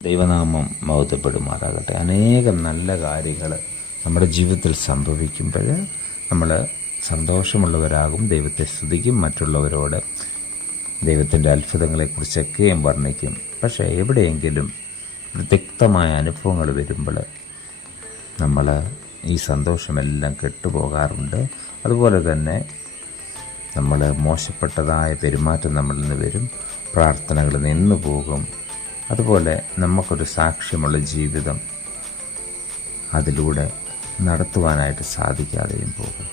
ദൈവനാമം മഹത്വപ്പെടുമാറാകട്ടെ. അനേകം നല്ല കാര്യങ്ങൾ നമ്മുടെ ജീവിതത്തിൽ സംഭവിക്കുമ്പോൾ നമ്മൾ സന്തോഷമുള്ളവരാകും, ദൈവത്തെ സ്തുതിക്കും, മറ്റുള്ളവരോട് ദൈവത്തിൻ്റെ അത്ഭുതങ്ങളെക്കുറിച്ചൊക്കെയും വർണ്ണിക്കും. പക്ഷേ എവിടെയെങ്കിലും വ്യക്തമായ അനുഭവങ്ങൾ വരുമ്പോൾ നമ്മൾ ഈ സന്തോഷമെല്ലാം കെട്ടുപോകാറുണ്ട്. അതുപോലെ തന്നെ നമ്മൾ മോശപ്പെട്ടതായ പെരുമാറ്റം നമ്മളിൽ നിന്ന് വരും, പ്രാർത്ഥനകൾ നിന്നു പോകും. അതുപോലെ നമുക്കൊരു സാക്ഷ്യമുള്ള ജീവിതം അതിലൂടെ നടത്തുവാനായിട്ട് സാധിക്കാതെയും പോകും.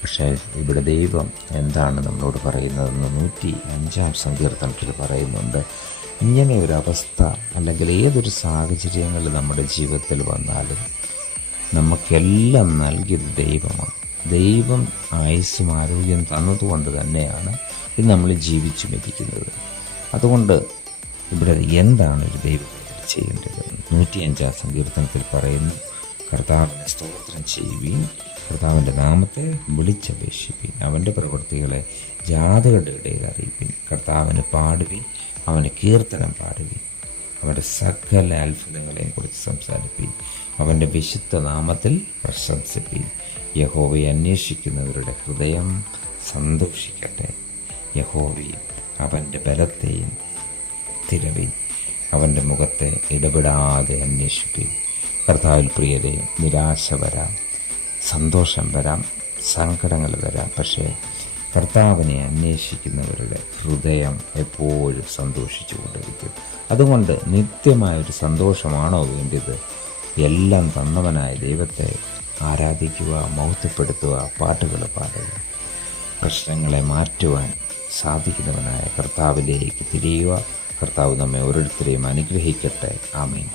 പക്ഷേ ഇവിടെ ദൈവം എന്താണ് നമ്മളോട് പറയുന്നതെന്ന് 105-ാം സങ്കീർത്തനത്തിൽ പറയുന്നുണ്ട്. ഇങ്ങനെ ഒരു അവസ്ഥ അല്ലെങ്കിൽ ഏതൊരു സാഹചര്യങ്ങൾ നമ്മുടെ ജീവിതത്തിൽ വന്നാലും നമുക്കെല്ലാം നൽകിയത് ദൈവമാണ്. ദൈവം ആയുസ്സും ആരോഗ്യം തന്നതുകൊണ്ട് തന്നെയാണ് ഇത് നമ്മൾ ജീവിച്ചു മരിക്കുന്നത്. അതുകൊണ്ട് ഇവിടെ എന്താണ് ഒരു ദൈവം ചെയ്യേണ്ടത്? 105-ാം സങ്കീർത്തനത്തിൽ പറയുന്നു, കർത്താവിനെ സ്തോത്രം ചെയ്യുവീൻ, കർത്താവിൻ്റെ നാമത്തെ വിളിച്ചപേക്ഷിപ്പീൻ, അവൻ്റെ പ്രവൃത്തികളെ ജാതികളുടെ ഇടയിൽ അറിയിപ്പീൻ, കർത്താവിന് പാടുവീൻ, അവന് കീർത്തനം പാടുവീൻ, അവൻ്റെ സകല അത്ഭുതങ്ങളെയും കുറിച്ച് സംസാരിപ്പീൻ, അവൻ്റെ വിശുദ്ധ നാമത്തിൽ പ്രശംസിപ്പീൻ. യഹോവയെ അന്വേഷിക്കുന്നവരുടെ ഹൃദയം സന്തോഷിക്കട്ടെ. യഹോവയും അവൻ്റെ ബലത്തെയും തിരവീൻ, അവൻ്റെ മുഖത്തെ ഇടപെടാതെ അന്വേഷിപ്പീൻ. കർത്താവിൽ പ്രിയരെ, നിരാശ വരാം, സന്തോഷം വരാം, സങ്കടങ്ങൾ വരാം. പക്ഷേ കർത്താവിനെ അന്വേഷിക്കുന്നവരുടെ ഹൃദയം എപ്പോഴും സന്തോഷിച്ചു കൊണ്ടിരിക്കും. അതുകൊണ്ട് നിത്യമായൊരു സന്തോഷമാണോ വേണ്ടത്? എല്ലാം തന്നവനായ ദൈവത്തെ ആരാധിക്കുക, മഹത്വപ്പെടുത്തുക, പാട്ടുകൾ പാടുക, പ്രശ്നങ്ങളെ മാറ്റുവാൻ സാധിക്കുന്നവനായ കർത്താവിലേക്ക് തിരിയുക. കർത്താവ് നമ്മെ ഓരോരുത്തരെയും അനുഗ്രഹിക്കട്ടെ. ആമേൻ.